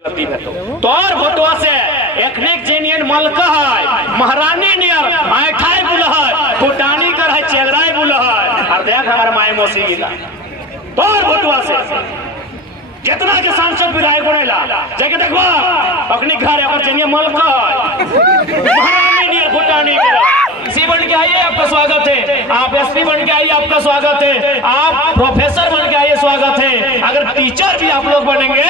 तो और भोटवा से एखनिक जेनियन मलका है महारानी नियर आठाई बुल है फुटानी कर है चेगराई बुल है और देख हमारे माए मौसी गिला तो और भोटवा से कितना के सांसद विधायक बनेला जाके देखबा अपने घर पर जेनियन मलका है महारानी नियर फुटानी कर सी बन के आइए, आपका स्वागत है। आप एसपी बन के आइए, आपका स्वागत है। आप प्रोफेसर बन के आइए, स्वागत है। अगर टीचर भी आप लोग बनेंगे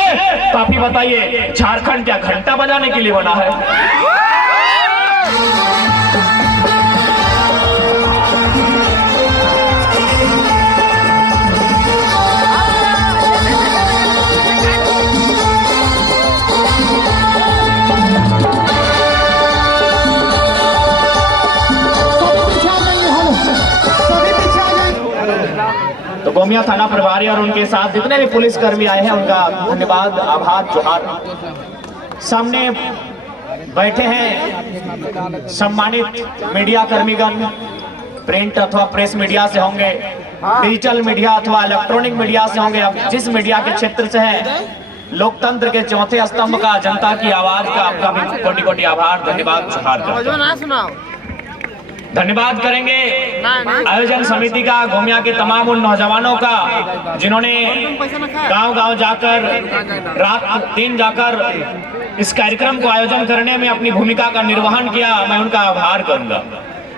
तो आप ही बताइए झारखंड क्या घंटा बजाने के लिए बना है? तो गोमिया थाना प्रभारी और उनके साथ जितने भी पुलिसकर्मी आए हैं उनका धन्यवाद, आभार, जोहार। सामने बैठे हैं सम्मानित मीडिया कर्मीगण, प्रिंट अथवा प्रेस मीडिया से होंगे, डिजिटल मीडिया अथवा इलेक्ट्रॉनिक मीडिया से होंगे। अब जिस मीडिया के क्षेत्र से है, लोकतंत्र के चौथे स्तंभ का, जनता की आवाज का, आपका भी कोटि कोटि आभार, धन्यवाद, जोहार। धन्यवाद करेंगे आयोजन समिति का, गोमिया के तमाम उन नौजवानों का जिन्होंने गांव-गांव जाकर, रात दिन जाकर इस कार्यक्रम को आयोजन करने में अपनी भूमिका का निर्वहन किया। मैं उनका आभार करूंगा।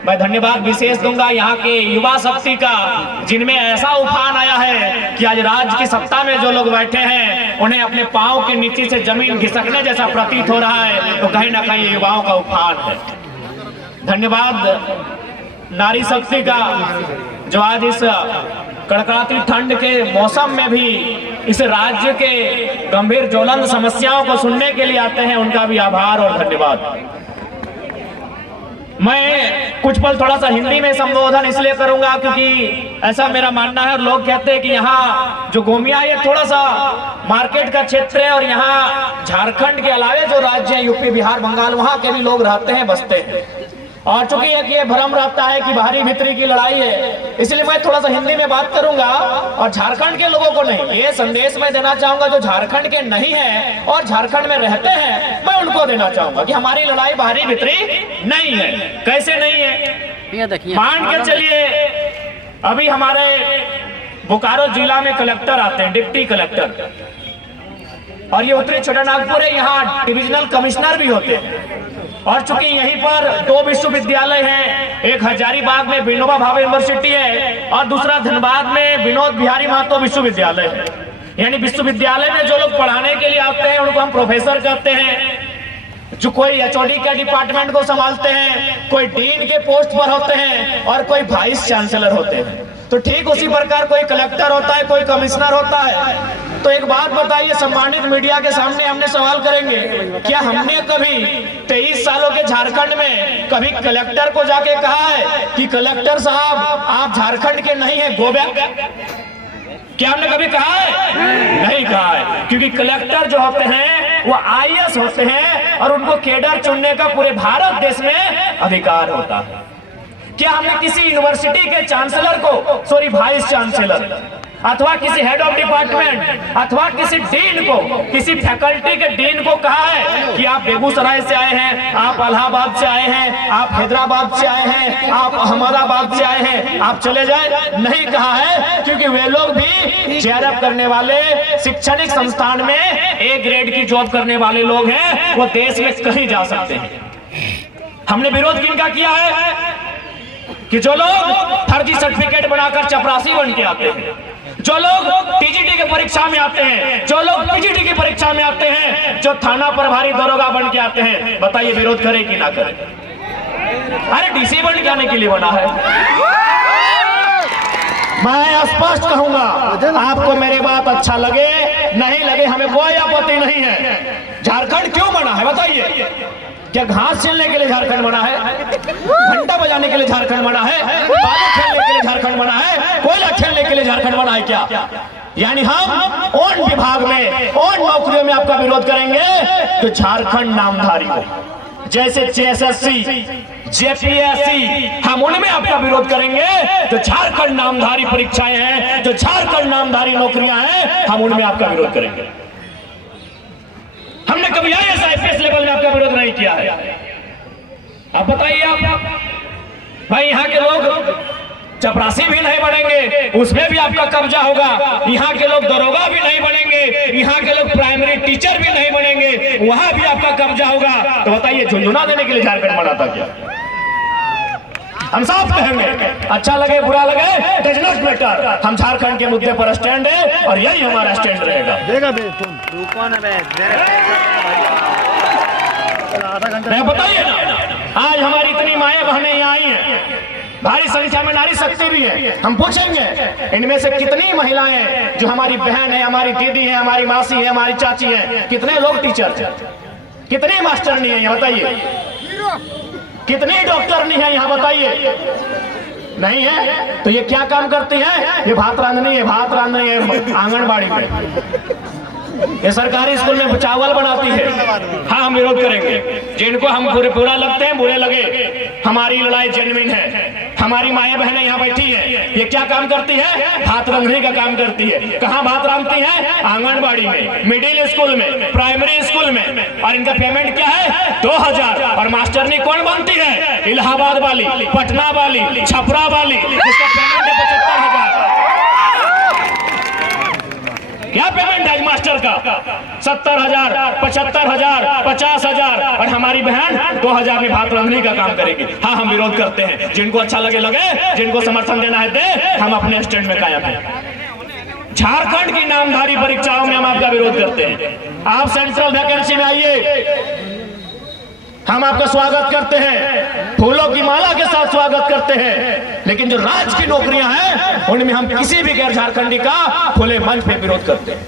मैं धन्यवाद विशेष दूंगा यहाँ के युवा शक्ति का, जिनमें ऐसा उफान आया है कि आज राज्य की सत्ता में जो लोग बैठे हैं उन्हें अपने पांव के नीचे से जमीन घिसकने जैसा प्रतीत हो रहा है। तो कहीं ना कहीं युवाओं का उफान है। धन्यवाद नारी शक्ति का, जो आज इस कड़कड़ाती ठंड के मौसम में भी इस राज्य के गंभीर ज्वलंत समस्याओं को सुनने के लिए आते हैं। उनका भी आभार और धन्यवाद। मैं कुछ पल थोड़ा सा हिंदी में संबोधन इसलिए करूंगा क्योंकि ऐसा मेरा मानना है और लोग कहते हैं कि यहाँ जो गोमिया ये थोड़ा सा मार्केट का क्षेत्र है और यहाँ झारखंड के अलावे जो राज्य है यूपी, बिहार, बंगाल, वहाँ के भी लोग रहते हैं, बसते हैं। और चूंकि ये भ्रम रहता है कि बाहरी भीतरी की लड़ाई है, इसलिए मैं थोड़ा सा हिंदी में बात करूंगा और झारखंड के लोगों को नहीं, ये संदेश मैं देना चाहूंगा जो झारखंड के नहीं है और झारखंड में रहते हैं, मैं उनको देना चाहूंगा कि हमारी लड़ाई बाहरी भीतरी नहीं है। कैसे नहीं है? मान के चलिए अभी हमारे बोकारो जिला में कलेक्टर आते हैं, डिप्टी कलेक्टर, और ये उत्तरी छोटानागपुर है, यहाँ डिविजनल कमिश्नर भी होते हैं। और चूंकि यहीं पर दो विश्वविद्यालय हैं, एक हजारीबाग में विनोबा भावे यूनिवर्सिटी है और दूसरा धनबाद में विनोद बिहारी महतो विश्वविद्यालय है। यानी विश्वविद्यालय में जो लोग पढ़ाने के लिए आते हैं उनको हम प्रोफेसर कहते हैं। जो कोई एचओडी के डिपार्टमेंट को संभालते हैं, कोई डीन के पोस्ट पर होते हैं और कोई वाइस चांसलर होते हैं। तो ठीक उसी प्रकार कोई कलेक्टर होता है, कोई कमिश्नर होता है। तो एक बात बताइए, सम्मानित मीडिया के सामने हमने सवाल करेंगे, क्या हमने कभी 23 सालों के झारखंड में कभी कलेक्टर को जाके कहा है कि कलेक्टर साहब आप झारखंड के नहीं है, गो बैक? क्या हमने कभी कहा है? नहीं कहा है, क्योंकि कलेक्टर जो होते हैं वो आईएएस होते हैं और उनको केडर चुनने का पूरे भारत देश में अधिकार होता है। क्या हमने किसी यूनिवर्सिटी के चांसलर को, सॉरी वाइस चांसलर अथवा किसी हेड ऑफ डिपार्टमेंट अथवा किसी डीन को, किसी फैकल्टी के डीन को कहा है कि आप बेगूसराय से आए हैं, आप इलाहाबाद से आए हैं, आप हैदराबाद से आए हैं, आप अहमदाबाद से आए हैं, आप चले जाए? नहीं कहा है, क्योंकि वे लोग भी जेआरएफ करने वाले, शैक्षणिक संस्थान में ए ग्रेड की जॉब करने वाले लोग हैं, वो देश में कहीं जा सकते हैं। हमने विरोध किनका किया है कि जो लोग फर्जी सर्टिफिकेट बनाकर चपरासी बन के आते हैं, जो लोग टीजीटी की परीक्षा में आते हैं, जो लोग पीजीटी की परीक्षा में आते हैं, जो थाना प्रभारी दरोगा बन के आते हैं, बताइए विरोध करे कि ना करे? अरे डीसी बन के आने के लिए बना है। मैं स्पष्ट कहूंगा, आपको मेरी बात अच्छा लगे नहीं लगे, हमें कोई आपत्ति नहीं है। झारखंड क्यों बना है बताइए? क्या घास छीलने के लिए झारखंड बना है? घंटा बजाने के लिए झारखंड बना है? बालू खेलने के लिए झारखंड बना है? कोयला खेलने के लिए झारखंड बना है क्या? यानी हम उन विभाग में, उन नौकरियों में आपका विरोध करेंगे तो झारखंड नामधारी हो। जैसे जेएसएससी, जेपीएससी, हम उनमें आपका विरोध करेंगे। जो झारखंड नामधारी परीक्षाएं हैं, जो झारखंड नामधारी नौकरियां हैं, हम उनमें आपका विरोध करेंगे। कभी IAS लेवल में आपका विरोध नहीं किया है। अब बताइए आप भाई, यहाँ के लोग चपरासी भी नहीं बनेंगे, उसमें भी आपका कब्जा होगा। यहाँ के लोग दरोगा भी नहीं बनेंगे, यहाँ के लोग प्राइमरी टीचर भी नहीं बनेंगे, वहां भी आपका कब्जा होगा। तो बताइए झुंझुना देने के लिए झारखंड बना था क्या? हम साफ कहेंगे, अच्छा लगे बुरा लगे, डज नॉट मैटर, हम झारखंड के मुद्दे पर स्टैंड है और यही हमारा स्टैंड रहेगा। बताइए ना, आज हमारी इतनी माएँ बहनें यहाँ आई हैं, भारी संख्या में नारी शक्ति भी है। हम पूछेंगे इनमें से कितनी महिलाएं जो हमारी बहन है, हमारी दीदी है, हमारी मासी है, हमारी चाची है, कितने लोग टीचर है, कितने मास्टर नहीं है यहाँ बताइए, कितनी डॉक्टर नहीं है यहाँ बताइए, नहीं है? तो ये क्या काम करती है? ये भात रांधनी है, भात रांधनी है आंगनबाड़ी में, ये सरकारी स्कूल में चावल बनाती है। हाँ, हम विरोध करेंगे जिनको हम बुरा लगते हैं, बुरे लगे। हमारी लड़ाई जेन्युइन है। हमारी माएँ बहनें यहाँ बैठी हैं, ये क्या काम करती है? भात रांधने का काम करती है। कहाँ भात रांधती है? आंगनबाड़ी में, मिडिल स्कूल में, प्राइमरी स्कूल में। और इनका पेमेंट क्या है? 2000। और मास्टरनी कौन बनती है? इलाहाबाद वाली, पटना वाली, छपरा वाली, जिसका पेमेंट है 75,000। क्या पेमेंट है मास्टर का? 70,000, 75,000, 50,000। और हमारी बहन 2000 में भात रांधने का काम करेगी। हाँ, हम विरोध करते हैं। जिनको अच्छा लगे लगे, जिनको समर्थन देना है दे, हम अपने स्टैंड में कायम हैं। झारखंड की नामधारी परीक्षाओं में हम आपका विरोध करते हैं। आप सेंट्रल वैकेंसी में आइए, हम आपका स्वागत करते हैं, फूलों की माला के साथ स्वागत करते हैं। लेकिन जो राज्य की नौकरियां हैं, उनमें हम किसी भी गैर झारखंडी का खुले मंच पे विरोध करते हैं।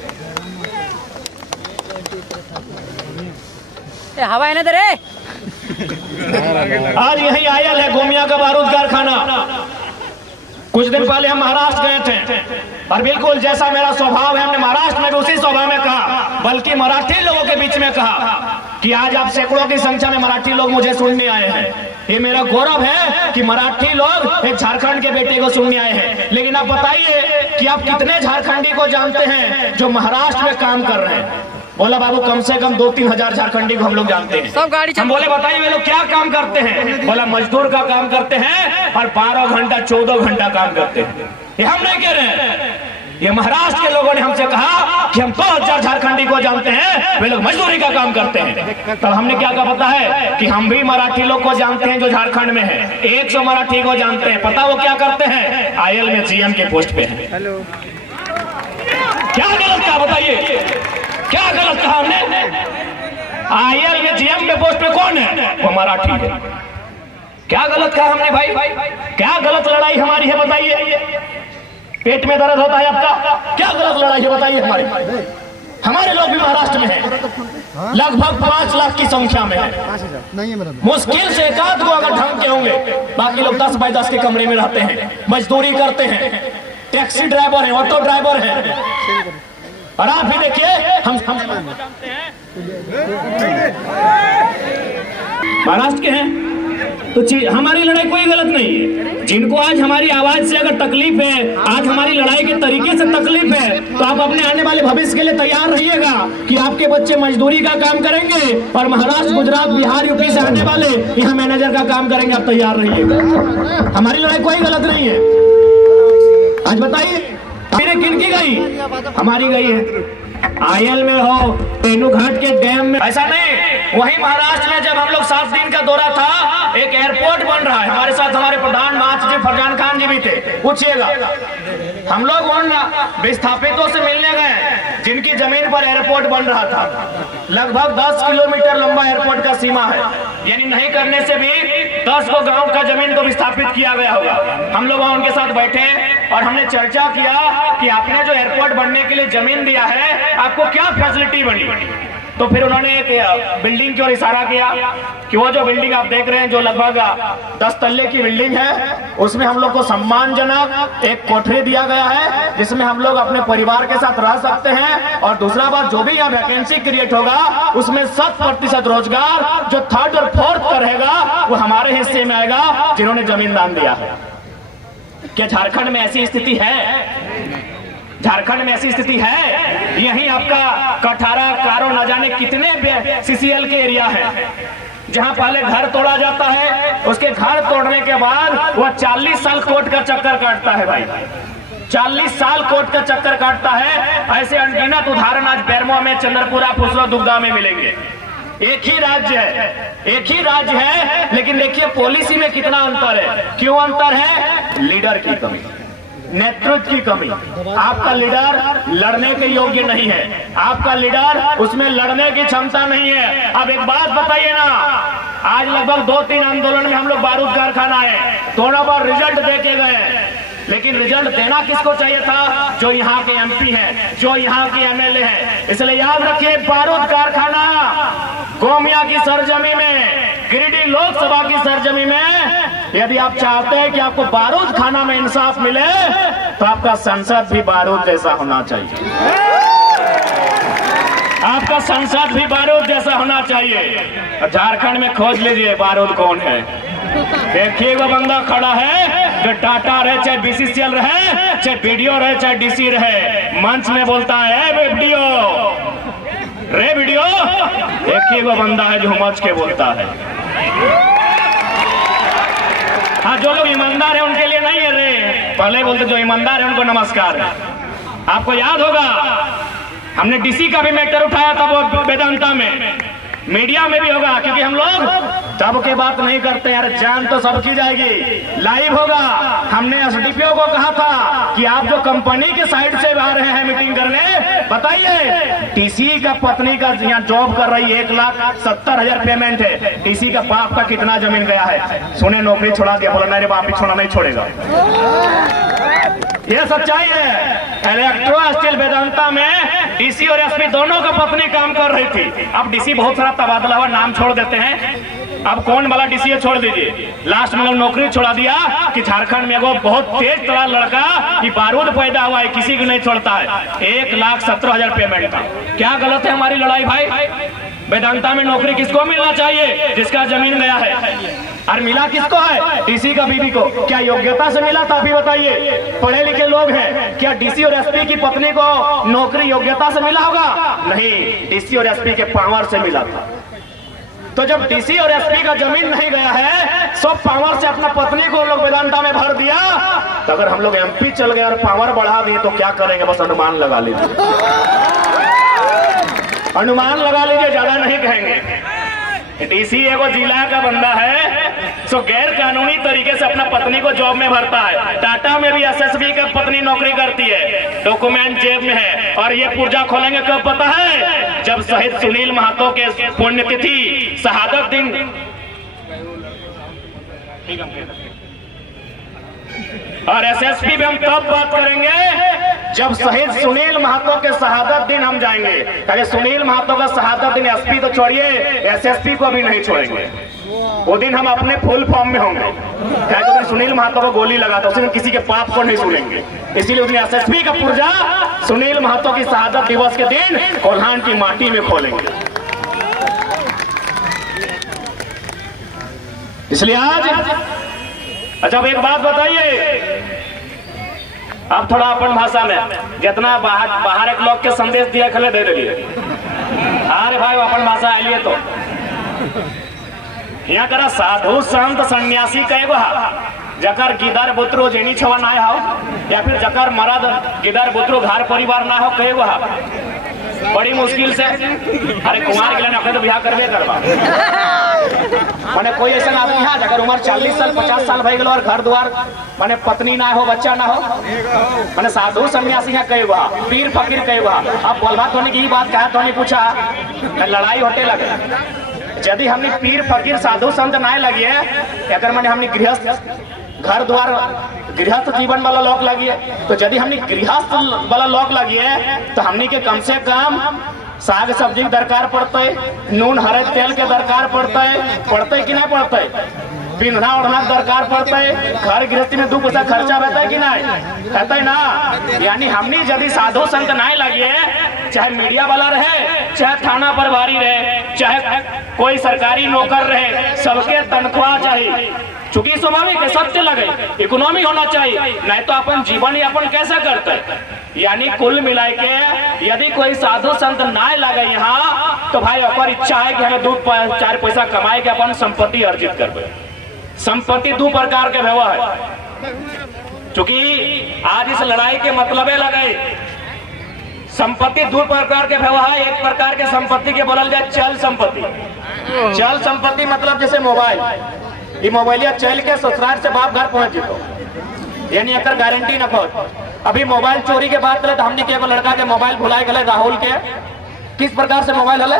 हवा है ना तेरे? आज यही आयल है गोमिया का बारूद कारखाना। कुछ दिन पहले हम महाराष्ट्र गए थे और बिल्कुल जैसा मेरा स्वभाव है, हमने महाराष्ट्र में भी उसी स्वभाव में कहा, बल्कि मराठी लोगों के बीच में कहा कि आज आप सैकड़ों की संख्या में मराठी लोग मुझे सुनने आए हैं। ये मेरा गौरव है कि मराठी लोग एक झारखंड के बेटे को सुनने आए हैं। लेकिन आप बताइए कि आप कितने झारखंडी को जानते हैं जो महाराष्ट्र में काम कर रहे हैं? बोला बाबू कम से कम 2-3 हजार झारखंडी को हम लोग जानते हैं। सब गाड़ी हम बोले बताइए वे लोग क्या काम करते हैं? बोला मजदूर का काम करते हैं और 12 घंटा 14 घंटा काम करते हैं। ये हम नहीं कह रहे हैं, ये महाराष्ट्र के लोगों ने हमसे कहा कि हम 2000 झारखंडी को जानते हैं, वे लोग मजदूरी का काम करते हैं। तब हमने क्या कहा पता है कि हम भी मराठी लोग को जानते हैं जो झारखंड में है, 100 मराठी को जानते हैं। पता वो क्या करते हैं? IL में GM के पोस्ट पे है। क्या गलत कहा बताइए, क्या गलत कहा हमने? IL में GM पे पोस्ट पे कौन है? वो मराठी है। क्या गलत कहा हमने भाई? क्या गलत लड़ाई हमारी है बताइए? पेट में दर्द होता है आपका, क्या गलत लड़ाई है बताइए हमारी? हमारे लोग भी महाराष्ट्र में हैं, लगभग 5 लाख की संख्या में है। मुश्किल से एक आध को अगर ढंग के होंगे, बाकी लोग 10 बाय 10 के कमरे में रहते हैं, मजदूरी करते हैं, टैक्सी ड्राइवर है, ऑटो ड्राइवर है। और आप भी देखिए, हम महाराष्ट्र के हैं तो हमारी लड़ाई कोई गलत नहीं है। जिनको आज हमारी आवाज से अगर तकलीफ है, आज हमारी लड़ाई के तरीके से तकलीफ है, तो आप अपने आने वाले भविष्य के लिए तैयार रहिएगा कि आपके बच्चे मजदूरी का काम करेंगे और महाराष्ट्र, गुजरात, बिहार, यूपी से आने वाले यहाँ मैनेजर का काम करेंगे। आप तैयार रहिएगा, हमारी लड़ाई कोई गलत नहीं है। आज बताइए मेरे किनकी गई? हमारी गई है। IL में हो, तेनू घाट के डैम में, ऐसा नहीं। वही महाराष्ट्र में जब हम लोग 7 दिन का दौरा था, एक एयरपोर्ट बन रहा है, हमारे साथ हमारे प्रधानमंत्री जी फरजान खान जी भी थे। पूछिएगा, हम लोग उन विस्थापितों से मिलने गए जिनकी जमीन पर एयरपोर्ट बन रहा था। लगभग 10 किलोमीटर लंबा एयरपोर्ट का सीमा है, यानी नहीं करने से भी 10 को गांव का जमीन को विस्थापित किया गया होगा। हम लोग वहां उनके साथ बैठे और हमने चर्चा किया कि आपने जो एयरपोर्ट बनने के लिए जमीन दिया है, आपको क्या फैसिलिटी बनी? तो फिर उन्होंने एक बिल्डिंग की ओर इशारा किया कि वो जो बिल्डिंग आप देख रहे हैं, जो लगभग 10 तल्ले की बिल्डिंग है, उसमें हम लोग को सम्मानजनक एक कोठरी दिया गया है, जिसमें हम लोग अपने परिवार के साथ रह सकते हैं। और दूसरा बात, जो भी यहाँ वैकेंसी क्रिएट होगा, उसमें 100% रोजगार जो 3rd और 4th का रहेगा, वो हमारे हिस्से में आएगा, जिन्होंने जमीन दान दिया है। क्या झारखंड में ऐसी स्थिति है? झारखंड में ऐसी स्थिति है। यही आपका कठारा कारो न जाने कितने सीसीएल के एरिया है जहां पहले घर तोड़ा जाता है, उसके घर तोड़ने के बाद वह 40 साल कोर्ट का चक्कर काटता है भाई, 40 साल कोर्ट का चक्कर काटता है। ऐसे अनगिनत उदाहरण आज बेरमो में, चंद्रपुरा, फुसरा, दुग्धा में मिलेंगे। एक ही राज्य है, लेकिन देखिए पॉलिसी में कितना अंतर है। क्यों अंतर है? लीडर की कमी, नेतृत्व की कमी। आपका लीडर लड़ने के योग्य नहीं है, आपका लीडर उसमें लड़ने की क्षमता नहीं है। अब एक बात बताइए ना, आज लगभग 2-3 आंदोलन में हम लोग बारूद कारखाना है, दोनों बार रिजल्ट दे के गए, लेकिन रिजल्ट देना किसको चाहिए था? जो यहाँ के एमपी हैं, जो यहाँ के एमएलए हैं। इसलिए याद रखिए, बारूद कारखाना गोमिया की सरजमी में, गिरिडीह लोकसभा की सरजमी में, यदि आप चाहते हैं कि आपको बारूद खाना में इंसाफ मिले तो आपका संसद भी बारूद जैसा होना चाहिए, आपका संसद भी बारूद जैसा होना चाहिए। झारखंड में खोज लीजिए बारूद कौन है। देखिए वो बंदा खड़ा है जो टाटा रहे, चाहे बीसीसीएल रहे, चाहे बीडीओ रहे, चाहे डीसी रहे, मंच में बोलता है वीडियो रे वीडियो। एक ही वो बंदा है जो मच के बोलता है। हाँ, जो लोग ईमानदार है उनके लिए नहीं है रे, पहले बोलते जो ईमानदार है उनको नमस्कार है। आपको याद होगा हमने डीसी का भी मैटर उठाया था वो वेदांता में, मीडिया में भी होगा, क्योंकि हम लोग तब के बात नहीं करते यार, जान तो सबकी जाएगी, लाइव होगा। हमने एसडीपीओ को कहा था कि आप जो कंपनी के साइड से आ रहे हैं मीटिंग करने, बताइए टीसी का पत्नी का यहाँ जॉब कर रही है, 1,70,000 पेमेंट है, टीसी का बाप का कितना जमीन गया है? सुने नौकरी छोड़ा के बोला मेरे बाप ही छोड़ा नहीं छोड़ेगा। यह सच्चाई है। इलेक्ट्रो स्टील वेदांता में डीसी और एसपी दोनों का पत्नी काम कर रही थी। अब डीसी बहुत सारा तबादला हुआ, नाम छोड़ देते हैं, अब कौन वाला डीसी है छोड़ दीजिए। लास्ट में नौकरी छोड़ा दिया कि झारखंड में वो बहुत तेज तड़ा लड़का कि बारूद पैदा हुआ है, किसी को नहीं छोड़ता है, 1,17,000 पेमेंट था। क्या गलत है हमारी लड़ाई भाई? वेदांता में नौकरी किसको मिलना चाहिए? जिसका जमीन गया है। और मिला किसको है? डीसी का बीवी को। क्या योग्यता से मिला था? अभी बताइए, पढ़े लिखे लोग हैं, क्या डीसी और एसपी की पत्नी को नौकरी योग्यता से मिला होगा? नहीं, डीसी और एसपी के पावर से मिला था। तो जब डीसी और एसपी का जमीन नहीं गया है, सब पावर से अपना पत्नी को लोग वेदांता में भर दिया। तो अगर हम लोग एमपी चल गए और पावर बढ़ा दिए तो क्या करेंगे? बस अनुमान लगा लीजिए, अनुमान लगा लीजिए, ज्यादा नहीं कहेंगे। डीसी एगो जिला का बंदा है, सो गैर कानूनी तरीके से अपना पत्नी को जॉब में भरता है। टाटा में भी एसएसबी का पत्नी नौकरी करती है, डॉक्यूमेंट जेब में है। और ये पुर्जा खोलेंगे कब पता है? जब शहीद सुनील महतो के पुण्यतिथि शहादत दिन, और एसएसपी में हम तब बात करेंगे जब शहीद सुनील महतो के शहादत दिन हम जाएंगे। अरे सुनील महतो का शहादत दिन एसपी तो छोड़िए, एसएसपी को भी नहीं छोड़ेंगे। वो दिन हम अपने फुल फॉर्म में होंगे। क्या सुनील महतो को गोली लगा था, उस दिन किसी के पाप को नहीं सुनेंगे। इसीलिए उस दिन एसएसपी का पुर्जा सुनील महतो की शहादत दिवस के दिन कोल्हान की माटी में खोलेंगे। इसलिए आज अच्छा अब एक बात बताइए, अब थोड़ा अपन भाषा में जितना बाहर एक लोग के संदेश दिया खले दे दिए। अरे भाई अपन भाषा आइए तो यहाँ करा साधु संत सन्यासी कहेगो जकर गिदर बुतरो जेनी छवा ना हो, या फिर जकर मरद गिदर बुतरो घर परिवार ना हो कहेगो। बड़ी मुश्किल से अरे कुमार के लिए तो बिहार करबे करवा। माने कोई ऐसा आदमी है जगर उम्र 40 साल 50 साल भई गेल और घर द्वार माने पत्नी ना हो, बच्चा ना हो, माने साधु सन्यासी है कई बा, पीर फकीर कई बा। अब बोलबा तो की बात कहा तो पूछा लड़ाई होटे लगे। यदि हमने पीर फकीर साधु संत ना लगे, अगर माने हमने गृहस्थ घर द्वार गृहस्थ जीवन वाला लोग लगिए, तो यदि हमने गृहस्थ वाला लोग लगिए तो हमने के कम से कम साग सब्जी दरकार पड़ते, नून हरे तेल के दरकार पड़ते कि नहीं पड़ते? पिंधना ओढ़ना दरकार पड़ता है, घर गृहस्थी में 2 पैसा खर्चा रहता है कि नहीं रहता है ना। यानी हमने यदि साधु संत नहीं लगे, चाहे मीडिया वाला रहे, चाहे थाना प्रभारी रहे, चाहे कोई सरकारी नौकर रहे, सबके तनख्वाह चाहिए। चूंकि स्वाभाविक है, सबसे लगे इकोनॉमी होना चाहिए, नहीं तो अपन जीवन यापन कैसे करते हैं। यानी कुल मिला के यदि कोई साधु संत ना लगे यहाँ, तो भाई अपन इच्छा है कि हमें 2-4 पैसा कमाए के अपन संपत्ति अर्जित करबे। संपत्ति 2 प्रकार के भेवा है, चूंकि आज इस लड़ाई के मतलब लगे संपत्ति 2 प्रकार के भेवा है। एक प्रकार के संपत्ति के बोलल जाए चल संपत्ति। चल संपत्ति मतलब जैसे मोबाइल, ये मोबाइलिया चल के ससुराल से बाप घर पहुंच जीतो, यानी एक गारंटी न पहुंच। अभी मोबाइल चोरी के बात करे तो हमने के लड़का के मोबाइल भुलाए गए राहुल के, किस प्रकार से मोबाइल हले,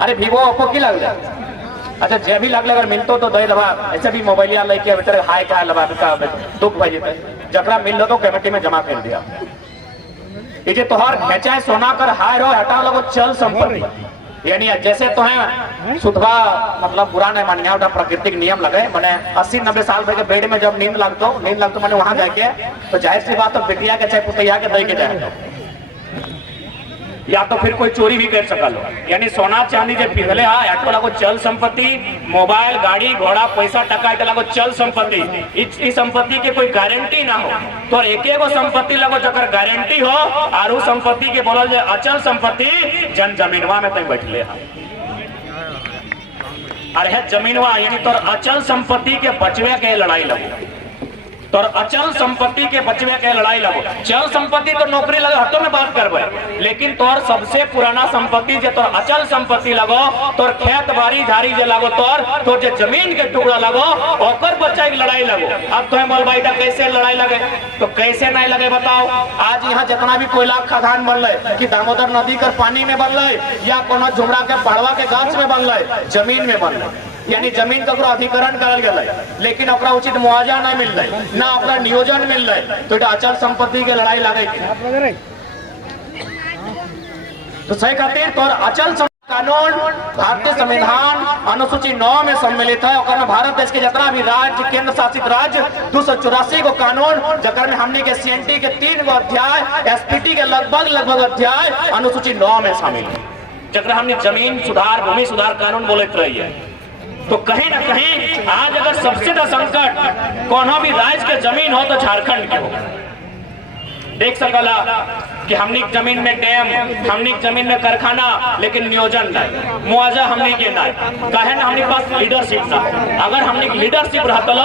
अरे वीवो ओप्पो की लग जाए, अच्छा जे भी लगले अगर मिलतो तो दे दबा, ऐसे भी मोबाइलिया लेके बेचारे हाय का लबा का दुख भई जेते, जकरा मिल लो तो कमेटी में जमा कर दिया। ये जे तोहर बेचाए सोना कर हाय रो हटा लगो चल संपत्ति, यानी जैसे तो है सुधवा मतलब बुरा नहीं मानिया, उठा प्राकृतिक नियम लगे। मैंने 80-90 साल के बेड में जब नींद लगतो मैंने वहां जाके, तो जाहिर सी बात तो बेटिया के चाहे पुतैया के दे के जाए, या तो फिर कोई चोरी भी कर सकल। यानी सोना चांदी जो पिघले ऑटो लगो चल संपत्ति, मोबाइल गाड़ी घोड़ा पैसा टका लगो चल संपत्ति। इस संपत्ति के कोई गारंटी ना हो, तो एक एगो संपत्ति लगो जकर गारंटी हो, और उस संपत्ति के बोलल जाए अचल संपत्ति। जन जमीनवा में तक बैठले अरे जमीनवा, यानी तोर अचल संपत्ति के बचवे के लड़ाई लगो, तो अचल संपत्ति के बचवे के लड़ाई लगो। चल संपत्ति तो नौकरी लगे हटो में बात करबे, लेकिन तोर सबसे पुराना संपत्ति जो तोर अचल संपत्ति लगो, तोर खेत बाड़ी झाड़ी जो लगो, तोर जो जमीन के टुकड़ा लगो, ओकर बच्चा की लड़ाई लगो। अब तो बोल भाई कैसे लड़ाई लगे, तो कैसे नहीं लगे बताओ। आज यहाँ जितना भी कोयला खदान बनल कि दामोदर नदी कर पानी में बनल, या कोनो झुमरा के पड़वा के गाछ में बनल, जमीन में बनल, यानी जमीन का अधिकरण करल गए, लेकिन ओकरा उचित मुआवजा नहीं मिल रहा, ना ओकरा नियोजन मिल रहा, तो अचल संपत्ति के लड़ाई लगे। तो सही खातिर तो अचल कानून भारतीय संविधान अनुसूची 9 में सम्मिलित है। और भारत देश के जितना भी राज्य केंद्र शासित राज्य 284 को कानून, जकर में हमने के CNT के 3 गो अध्याय, SPT के लगभग अध्याय अनुसूची 9 में शामिल है, जकर हमने जमीन सुधार भूमि सुधार कानून बोलते रही है। तो कहीं ना कहीं आज अगर सबसे ज्यादा संकट कोनो भी राज्य के जमीन हो तो झारखंड के हो। देख सकला कि हमनी जमीन में डैम, हमनी जमीन में कारखाना, लेकिन नियोजन नहीं, मुआवजा हमनी के नहीं, कहे ना हमनी पास लीडरशिप ना। अगर हमनी लीडरशिप रहतलो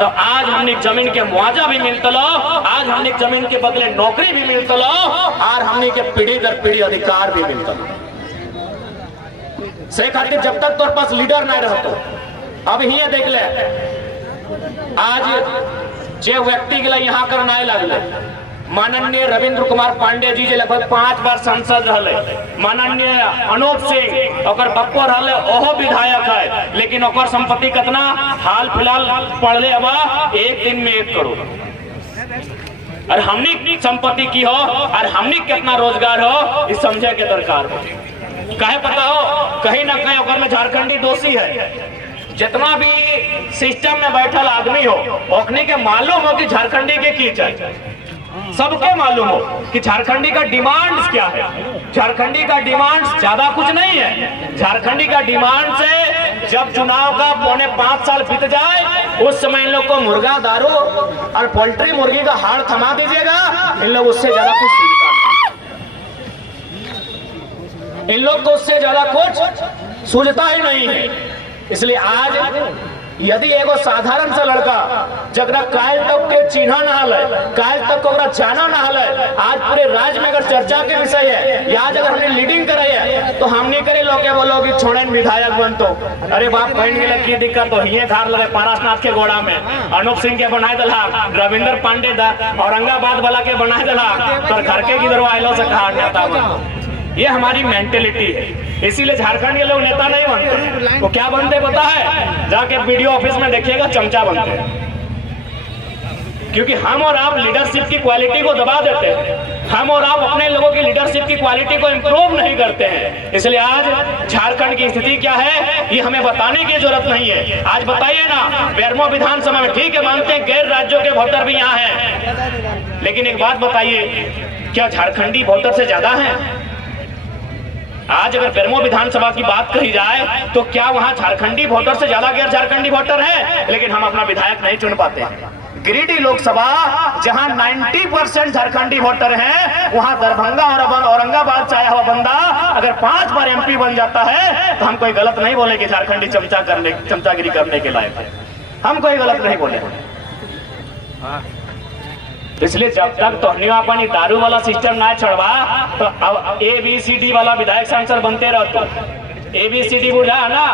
तो आज हमनी जमीन के मुआवजा भी मिलतलो, आज हमनी जमीन के बदले नौकरी भी मिलतलो, और हमनी के पीढ़ी दर पीढ़ी अधिकार भी मिलतलो। से खातिर जब तक तोर पास लीडर नहीं रहतो, अब ही देख ले आज जे व्यक्ति के लिए यहाँ करना लगले, माननीय रविंद्र कुमार पांडे जी जे लगभग 5 बार सांसद रहले, माननीय अनूप सिंह ओकर बप्पो रहले, ओहो विधायक है, लेकिन ओकर संपत्ति कितना हाल फिलहाल पढ़ले हवा 1 दिन में 1 करोड़। और हमनी संपत्ति की हो और हमनी कितना रोजगार हो, इस समझे के दरकार हो। कहे पता हो कहीं ना कहीं ओकर में झारखंडी दोषी है। जितना भी सिस्टम में बैठल आदमी हो, ओखने के मालूम हो कि झारखंडी के की चाहिए, सबके मालूम हो कि झारखंडी का डिमांड्स क्या है। झारखंडी का डिमांड्स ज्यादा कुछ नहीं है। झारखंडी का डिमांड से जब चुनाव का 4.5 साल बीत जाए, उस समय इन लोग को मुर्गा दारू और पोल्ट्री मुर्गी का हाड़ थमा दीजिएगा, इन लोग उससे ज्यादा कुछ सुनता नहीं, इन लोग को उससे ज्यादा कुछ सूझता ही नहीं है। इसलिए आज यदि एगो साधारण सा लड़का जगरा काल तक के चिन्ह ना हल, काल तक को जाना ना हल, आज पूरे राज्य में अगर चर्चा के विषय है, या अगर हमने लीडिंग करे है, तो हम नहीं करे लोग क्या बोलो कि छोड़े विधायक बनतो, अरे बाप बहन के लिए दिक्कत तो हिये धार लगे पारसनाथ के गोड़ा में अनूप सिंह के बनाए दला, रविंद्र पांडे औरंगाबाद वाला के बनाए दला, तो घर के किधर आइलो से कहा नेता बनो। ये हमारी मेंटेलिटी है, इसीलिए झारखंड के लोग नेता नहीं बनते। तो क्या बनते पता है, जाके वीडियो ऑफिस में देखिएगा चमचा बनते हैं, क्योंकि हम और आप लीडरशिप की क्वालिटी को दबा देते हैं। हम और आप अपने लोगों की लीडरशिप की क्वालिटी को इम्प्रूव नहीं करते हैं। इसलिए आज झारखंड की स्थिति क्या है ये हमें बताने की जरूरत नहीं है। आज बताइए ना, बेरमो विधानसभा में ठीक है, मानते हैं गैर राज्यों के वोटर भी यहाँ हैं, लेकिन एक बात बताइए, क्या झारखंडी वोटर से ज्यादा हैं? आज अगर बेरमो विधानसभा की बात कही जाए तो क्या वहां झारखंडी वोटर से ज्यादा गैर झारखंडी वोटर है? लेकिन हम अपना विधायक नहीं चुन पाते। गिरिडीह लोकसभा जहां 90% झारखंडी वोटर हैं, वहां दरभंगा और औरंगाबाद चाहे हुआ बंदा अगर 5 बार MP बन जाता है तो हम कोई गलत नहीं बोले कि झारखंडी चमचागिरी करने के लायक है। हम कोई गलत नहीं बोले। इसलिए जब तक तोहनी अपन दारू वाला सिस्टम ना छोड़वा तो अब ABCD वाला विधायक सांसद बनते रहो। ABCD बुझा है ना,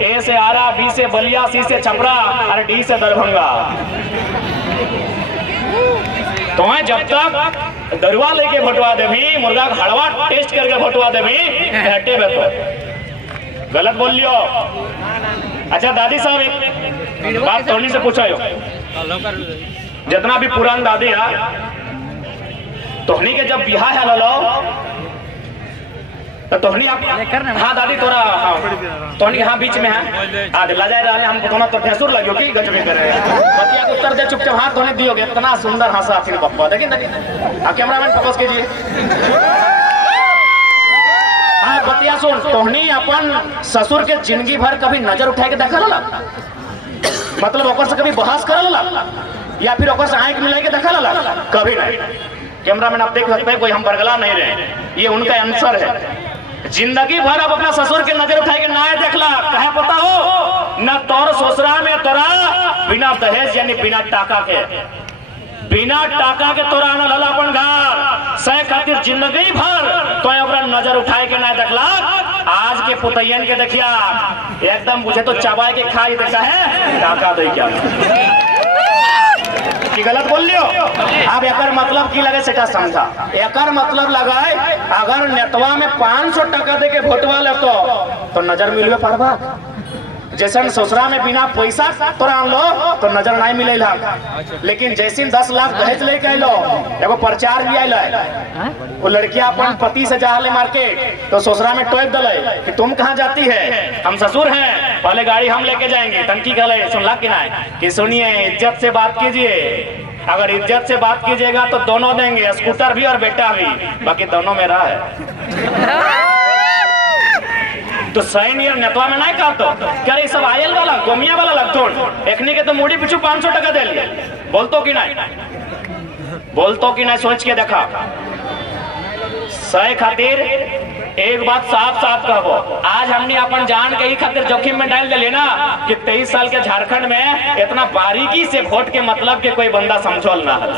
A से आरा, B से बलिया, C से छपरा और D से दरभंगा। तो जब तक दरुआ लेके भटवा दे भी, मुर्गा हड़वा टेस्ट करके भटवा दे भी, हटे तो गलत बोल लियो। अच्छा दादी साहब एक बात तोहनी से पूछा हो, जितना भी पुरान दादी है तोहनी के जब बिहा है लो तो तोहनी आप हाँ दादी तोरा हाँ तोहनी हाँ बीच में है आज ला जाए रहा हमको थोड़ा तो ठेसुर लगियो कि गजब में करे बतिया को उत्तर दे चुपचाप हाथ धोने दियोगे। इतना सुंदर हंसा आती पप्पा देखिए कैमरामैन फोकस कीजिए। हाँ बतिया सुन, तोहनी अपन ससुर के जिंदगी भर कभी नजर उठा के देखा ला, मतलब ओकर से कभी बहस कर ला या फिर ओकर से आंख मिला के देखा ला? कभी नहीं। कैमरामैन आप देख सकते हैं, कोई हम बरगला नहीं रहे, ये उनका आंसर है। जिंदगी भर अब अपना ससुर के नजर उठाए के ना देखला, कहे पता हो न तोर ससुरा में तोरा बिना दहेज यानी बिना टाका के तोरा न लला अपन घर सह खातिर जिंदगी भर तो अपना नजर उठाए के ना देखला। आज के पुतैयन के देखिया एकदम मुझे तो चबाए के खाई देखा है टाका दे क्या कि गलत बोल लियो। अब एकर मतलब की लगे सेटा समझा। एकर मतलब लगाए अगर नेतवा में 500 टका दे के वोटवा ले तो नजर मिलवे पारबा। जैसे ससुरा में बिना पैसा तोरा आन लो तो नजर नहीं मिले, लेकिन जैसे 10 लाख दहेज लेके आइलो एगो प्रचार भी आइल वो लड़कियां अपन पति से जा ले मार्केट तो ससुरा में टोक दले कि तुम कहाँ जाती है, हम ससुर हैं, पहले गाड़ी हम लेके जाएंगे। टंकी कहले सुनला कि नहीं कि सुनिए इज्जत से बात कीजिए, अगर इज्जत से बात कीजिएगा तो दोनों देंगे, स्कूटर भी और बेटा भी, बाकी दोनों मेरा है। तो सही नहीं नेतवा में नहीं कहा तो क्या ये सब आयल वाला गोमिया वाला लगतो एकनी के तो मुड़ी पीछू 500 टका दे लिए। बोलतो कि नहीं सोच के देखा। सही खातिर एक बात साफ साफ कहबो, आज हमने अपन जान के ही खातिर जोखिम में डाल दिले ना कि 23 साल के झारखंड में इतना बारीकी से वोट के मतलब के कोई बंदा समझौल ना है।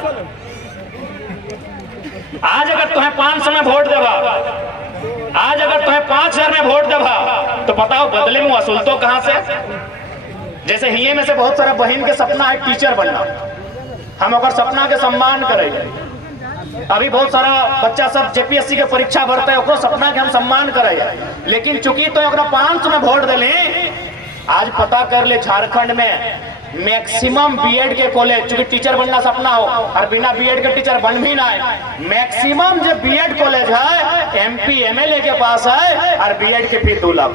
आज अगर तुम्हें 500 में वोट देवा, आज अगर तुम्हें 5000 में वोट देवा तो बताओ बदले में वसूल तो कहां से? जैसे हिये में से बहुत सारा बहन के सपना है टीचर बनना, हम अगर सपना के सम्मान करेंगे। अभी बहुत सारा बच्चा सब JPSC के परीक्षा भरता है, ओकरो सपना के हम सम्मान करेंगे, लेकिन चूंकि तो अगर 500 में वोट दिले, आज पता कर ले झारखंड में मैक्सिमम B.Ed के कॉलेज, चूंकि टीचर बनना सपना हो और बिना B.Ed के टीचर बन भी ना है, मैक्सिमम जो B.Ed कॉलेज है MP MLA के पास है और B.Ed के फी 2 लाख।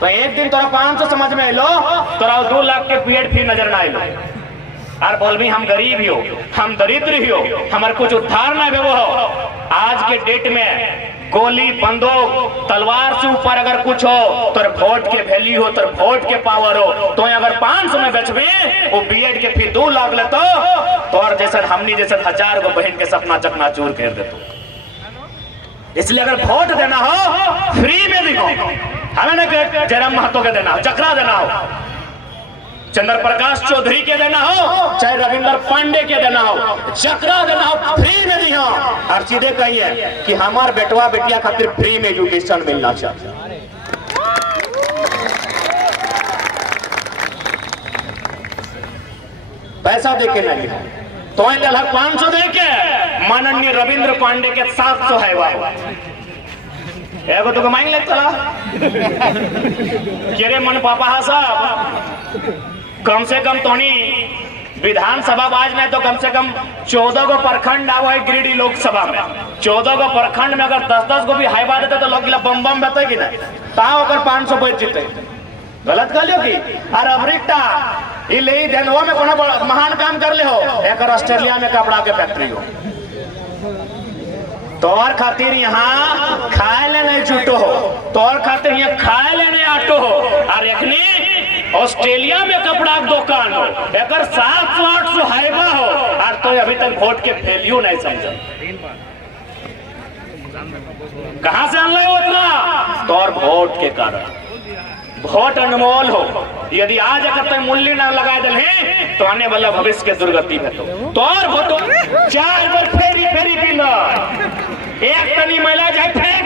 तो एक दिन तोरा 500 समझ में लो, तोरा 2 लाख के B.Ed फी नजर ना आइलो और बोल भी हम गरीब हो, हम दरिद्र हो, हमारे कुछ उद्धार ना हो। आज के डेट में गोली बंदूक तलवार से ऊपर अगर कुछ हो तो वोट के वैल्यू हो, तो वोट के पावर हो। तो अगर 500 में बेचबे वो B.Ed के फी 2 लाख ले तो और जैसे हमनी जैसे 1000 को बहन के सपना चकनाचूर कर दे। इसलिए अगर वोट देना हो फ्री में दिखो, हमें ना जयराम महतो के देना हो, चक्रा देना हो, चंद्र प्रकाश चौधरी के देना हो, चाहे रविंद्र पांडे के देना हो, चक्रा देना हो, फ्री में दिया। और सीधे कहिए कि हमार बेटवा बेटिया खातिर फ्री में एजुकेशन मिलना चाहिए। पैसा देके नहीं तो 500 देके माननीय रविंद्र पांडे के 700 है वह एगो तो मांग ले चला केरे मन पापा साहब कम से कम तोनी विधानसभा बाज में तो कम से कम 14 गो प्रखंड आवो है गिरिडीह लोकसभा में। 14 गो प्रखंड में अगर 10-10 गो भी हाइबा देते तो लोग बम बम बते कि नहीं ताओ अगर 500 बैठ जीते। गलत कर लियो की और अफ्रीका इले देनवा में कोनो महान काम कर ले हो एक ऑस्ट्रेलिया में कपड़ा के फैक्ट्री हो तोर खातिर यहाँ खाए लेने जुटो हो तोर खातिर यहाँ खाए लेने आटो हो और एखनी ऑस्ट्रेलिया में कपड़ा की दुकान हो एक 700-800 हाइबा हो और तो अभी तक वोट के वैल्यू नहीं समझो। कहां से आन लो उतना तोर वोट के कारण। वोट अनमोल हो यदि आज अगर तुम मूल्य न लगा दे तो आने वाला भविष्य के दुर्गति में तो और वोटो 4 बार फेरी फेरी भी न एक तनी महिला जाए फेंक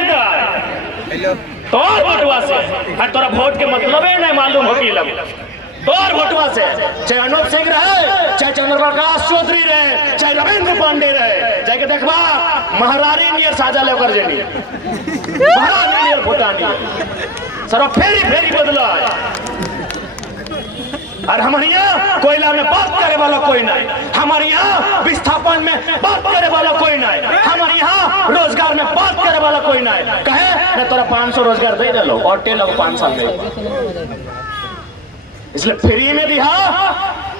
दे तो वोटवा से और तोरा वोट के मतलब है नहीं मालूम हो कि लग तोर वोटवा से चाहे अनूप सिंह रहे चाहे चंद्रप्रकाश चौधरी रहे चाहे रविंद्र पांडे रहे जाके देखबा महारानी नियर साजा लेकर जेनी महारानी नियर भूटानी सर फेरी फेरी बदला और हमारे यहाँ कोयला में बात करे वाला कोई नहीं हमारे यहाँ विस्थापन में बात करे वाला कोई नहीं हमारे यहाँ रोजगार में बात करे वाला कोई नहीं कहे मैं तोरा 500 रोजगार दे दे लो और टेल 5 साल दे इसलिए फ्री में दिया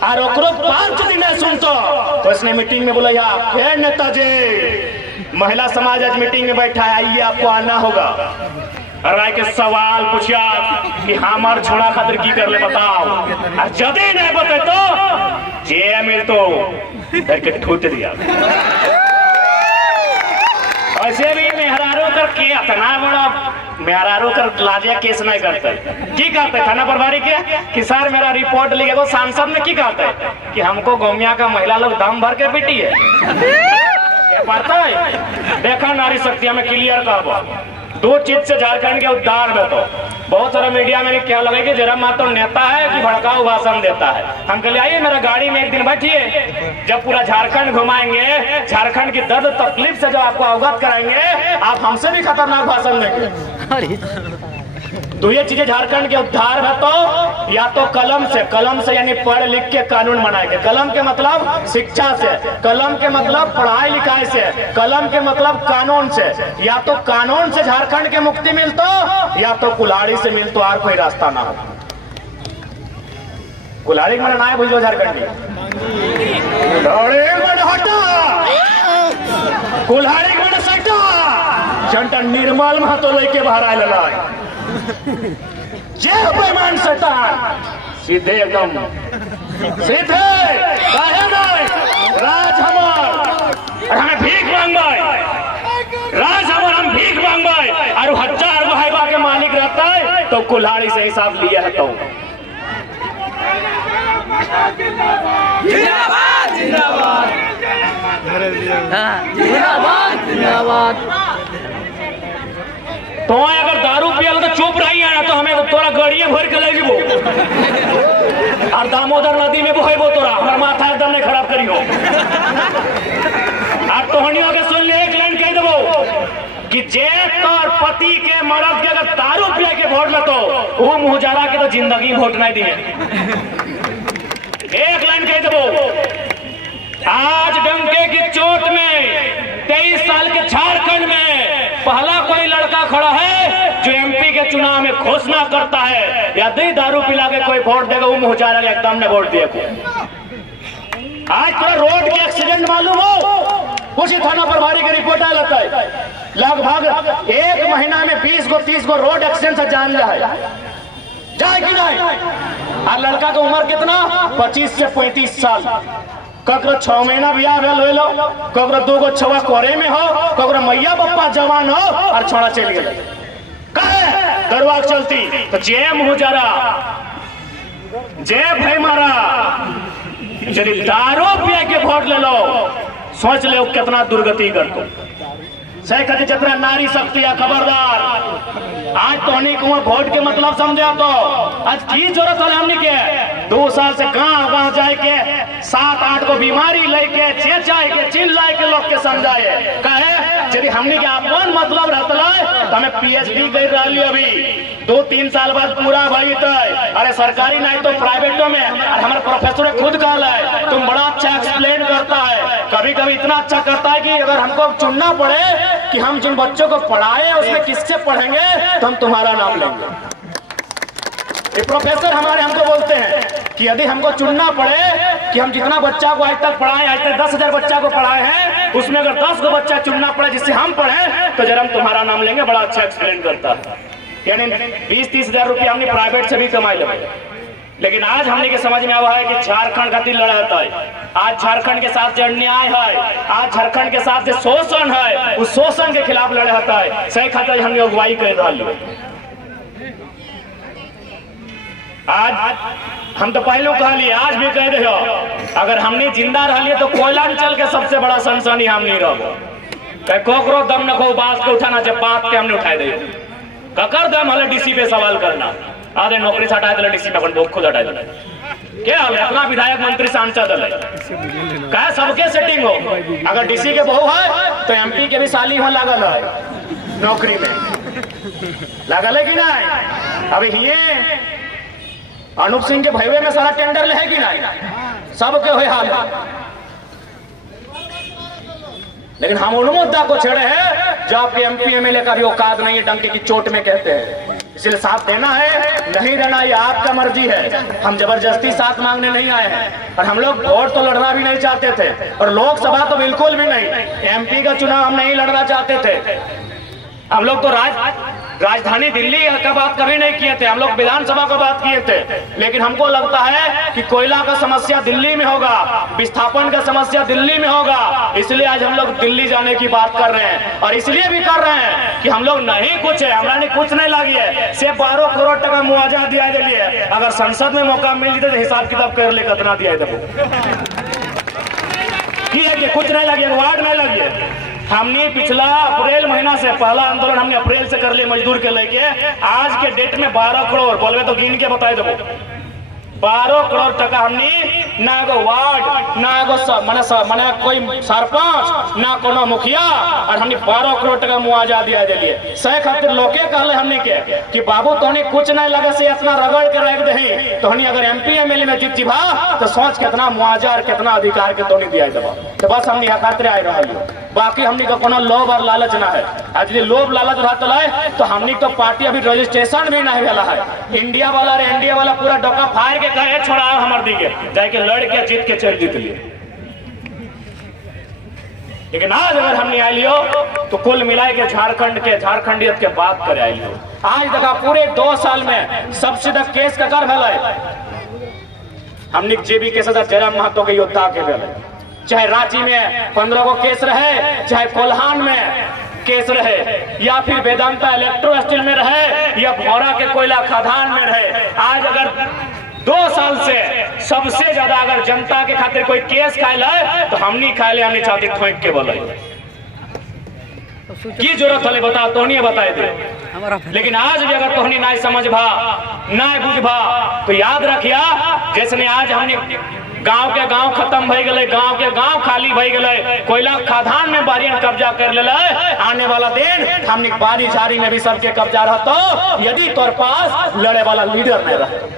और ओकरो 5 दिन सुनतो तो इसने मीटिंग में बोला यार नेताजी महिला समाज आज मीटिंग में बैठा है आइए आपको आना होगा राय के सवाल पूछा कि हमार छोड़ा खातिर की कर ले बताओ और जदे नहीं बते तो जे मिल तो करके ठूट दिया। ऐसे भी मेहरारू कर के इतना बड़ा मेहरारू कर लाजिया केस नहीं करते की कहते थाना प्रभारी के कि सर मेरा रिपोर्ट लिखे तो सांसद ने की कहते कि हमको गोमिया का महिला लोग दम भर के पीटी है पड़ता है। देखा नारी शक्ति हमें क्लियर कर 2 चीज से झारखंड के उद्धार में तो बहुत सारा मीडिया में क्या लगे कि जरा मात्र नेता है कि भड़काऊ भाषण देता है। हम कल आइए मेरा गाड़ी में एक दिन बैठिए जब पूरा झारखंड घुमाएंगे झारखंड की दर्द तकलीफ से जब आपको अवगत कराएंगे आप हमसे भी खतरनाक भाषण देंगे। तो ये चीजें झारखंड के उद्धार में तो या तो कलम से यानी पढ़ लिख के कानून बनाएंगे। कलम के मतलब शिक्षा से कलम के मतलब पढ़ाई लिखाई से कलम के मतलब कानून से या तो कानून से झारखंड के मुक्ति मिलतो या तो कुल्हाड़ी से मिलतो और कोई रास्ता ना हो। कुल्हाड़ी में ना बुझो झारखंड कुल्हाड़ी में सटा निर्मल महतो लेके बाहर आए लड़ाई जय बेमान शैतान सीधे एकदम सीधे राज हमार और हमें भीख मांगबाई राज हमार हम भीख मांगबाई और 1000 भाईबा के मालिक रहता है तो कुल्हाड़ी से हिसाब लिया है तो जिंदाबाद जिंदाबाद जिंदाबाद जिंदाबाद। तो अगर दारू पियल तो चुप रही है ना तो हमें तोरा गड़िया भर के लगी वो और दामोदर नदी में बहेबो तोरा हमार माथा एकदम नहीं खराब करी हो और तोहनियों के सुन ले एक लाइन कह देबो कि जे तोर पति के मर्द के अगर दारू पिया के वोट लतो वो मुहजारा के तो जिंदगी वोट नहीं दिए। एक लाइन कह देबो आज डंके की चोट में 23 साल के झारखंड में पहला कोई लड़का खड़ा है जो एमपी के चुनाव में घोषणा करता है यदि दारू पिला के कोई वोट देगा वो मुहजारा के एकदम ने वोट दिए। आज तो रोड के एक्सीडेंट मालूम हो उसी थाना प्रभारी की रिपोर्ट आ जाता है लगभग 1 महीना में 20 गो 30 गो रोड एक्सीडेंट से जान जाए जाए कि नहीं। और लड़का का उम्र कितना 25 से 35 साल ककरो 6 महीना बियाह भेल हो ककरो 2 गो छवा कोरे में हो ककरो मैया बप्पा जवान हो और छोड़ा चल गए कहे दरवाज चलती तो जय मुहजारा जय भाई मारा यदि दारू पिया के वोट ले लो सोच ले कितना दुर्गति कर तो सही कहते जितना नारी शक्ति है खबरदार आज तो वोट के मतलब समझा तो आज की जरूरत है हमने के 2 साल से गांव जाए के 7-8 को बीमारी लेके चेचाए के चिल्लाए के लोग के समझाए कहे यदि हमने के अपन मतलब रहता है तो हमें PhD कर रही अभी 2-3 साल बाद पूरा भाई तय। अरे सरकारी नहीं तो प्राइवेटों में। और हमारे प्रोफेसर ने खुद कहा है तुम बड़ा अच्छा एक्सप्लेन करता है, कभी कभी इतना अच्छा करता है कि अगर हमको चुनना पड़े कि हम जिन बच्चों को पढ़ाए उसमें किससे पढ़ेंगे तो हम तुम्हारा नाम लेंगे। ये प्रोफेसर हमारे हमको बोलते हैं कि यदि हमको चुनना पड़े कि हम जितना बच्चा को आज तक पढ़ाए, आज तक 10,000 बच्चा को पढ़ाए हैं, उसमें अगर 10 को बच्चा चुनना पड़े जिससे हम पढ़े तो जरा हम तुम्हारा नाम लेंगे, बड़ा अच्छा एक्सप्लेन करता है। यानी 20-30 हजार रुपया हमने प्राइवेट से भी कमाई ले। लेकिन आज हमने के समझ में आया है कि झारखंड का दिल लड़ा होता है। आज झारखंड के साथ जो अन्याय है, आज झारखंड के साथ जो शोषण है, उस शोषण के खिलाफ लड़ा होता है। सही खातिर हमने अगुवाई कर रहा। आज हम तो पहले कह लिए, आज भी कह रहे हो, अगर हमने जिंदा रह लिए तो कोयलांचल के सबसे बड़ा सनसनी हम नहीं रहो। कोकरो दम न को बात के उठाना, जब बात के हमने उठाए दे ककर दम हले डीसी पे सवाल करना। आधे नौकरी से हटाए दिला डीसी पे, अपन खुद हटाए दिला। क्या हाल है? अपना विधायक मंत्री सांसद है, क्या सबके सेटिंग हो? अगर डीसी के बहू है तो एमपी के भी साली हो लागल है नौकरी में, लागल है कि नहीं? अभी ये अनूप सिंह के भैवे में सारा टेंडर ले है कि नहीं? सबके हुए हाल है। लेकिन हम उन मुद्दा को छेड़े हैं जो आपके एमपी एमएलए का भी औकात नहीं है, डंके की चोट में कहते हैं। इसलिए साथ देना है, नहीं देना ये आपका मर्जी है। हम जबरदस्ती साथ मांगने नहीं आए हैं। और हम लोग वोट तो लड़ना भी नहीं चाहते थे, और लोकसभा तो बिल्कुल भी नहीं। एमपी का चुनाव हम नहीं लड़ना चाहते थे। हम लोग तो राजधानी दिल्ली का बात कभी नहीं किए थे, हम लोग विधानसभा का बात किए थे। लेकिन हमको लगता है कि कोयला का समस्या दिल्ली में होगा, विस्थापन का समस्या दिल्ली में होगा, इसलिए आज हम लोग दिल्ली जाने की बात कर रहे हैं। और इसलिए भी कर रहे हैं कि हम लोग नहीं कुछ है, हमारे कुछ नहीं लगी है, सिर्फ 12 करोड़ टका मुआवजा दिया दिए। अगर संसद में मौका मिल जाए तो हिसाब किताब कर ले कितना दिया कुछ नहीं लगी, वार्ड नहीं लगी। हमने पिछला अप्रैल महीना से पहला आंदोलन हमने अप्रैल से कर लिया मजदूर के लेके, आज के डेट में 12 करोड़ बोलवे तो गिन के बताए दो। 12 करोड़ टका हमने ना एगो वार्ड, ना एगो मने कोई सरपंच, ना कोनो मुखिया, और हमने 12 करोड़ टका मुआवजा दिया दिलिए। सही खातिर लोके कहले हमने के कि बाबू तोनी कुछ नहीं लगे से इतना रगड़ के रख दही, तोनी अगर एमपी एमएलए में जीत जीभा तो सोच कितना मुआवजा और कितना अधिकार के तोनी दिया देबा। तो बस हमने खातिर आए रहा। बाकी हमने का कोनो लोभ और लालच ना है। आज यदि लोभ लालच रहता है तो हमने तो पार्टी अभी रजिस्ट्रेशन भी नहीं भेला है। इंडिया वाला रे इंडिया वाला पूरा डोका फाड़ के कहे छोड़ा हमार दिखे जाके लड़ के जीत के चल जीत लिए। लेकिन आज अगर हमने आई लियो तो कुल मिला के झारखंडियत के बात करे आई लियो। आज तक पूरे 2 साल में सबसे ज्यादा केस का कर भेला हमने जेबी के सजा जयराम महतो के योद्धा के भेला। चाहे रांची में 15 को केस रहे, चाहे कोल्हान में केस रहे, या फिर वेदांता इलेक्ट्रो स्टील में रहे, या भौरा के कोयला खदान में रहे। आज अगर 2 साल से सबसे ज्यादा अगर जनता के खातिर कोई केस खाए है तो हमनी खाए हमने छाती ठोक के बोले की जरूरत है बता तोहनी बताए दे। लेकिन आज भी अगर तोहनी नहीं समझ भा ना बुझ भा तो याद रखिया, जैसे आज हमने गांव के गांव खत्म भई गए, गांव के गांव खाली भई गए, कोयला खदान में बारियन कब्जा कर ले। आने वाला दिन हमने बारी झारी में भी सबके कब्जा रहता यदि तोर पास लड़े वाला लीडर नहीं रहे।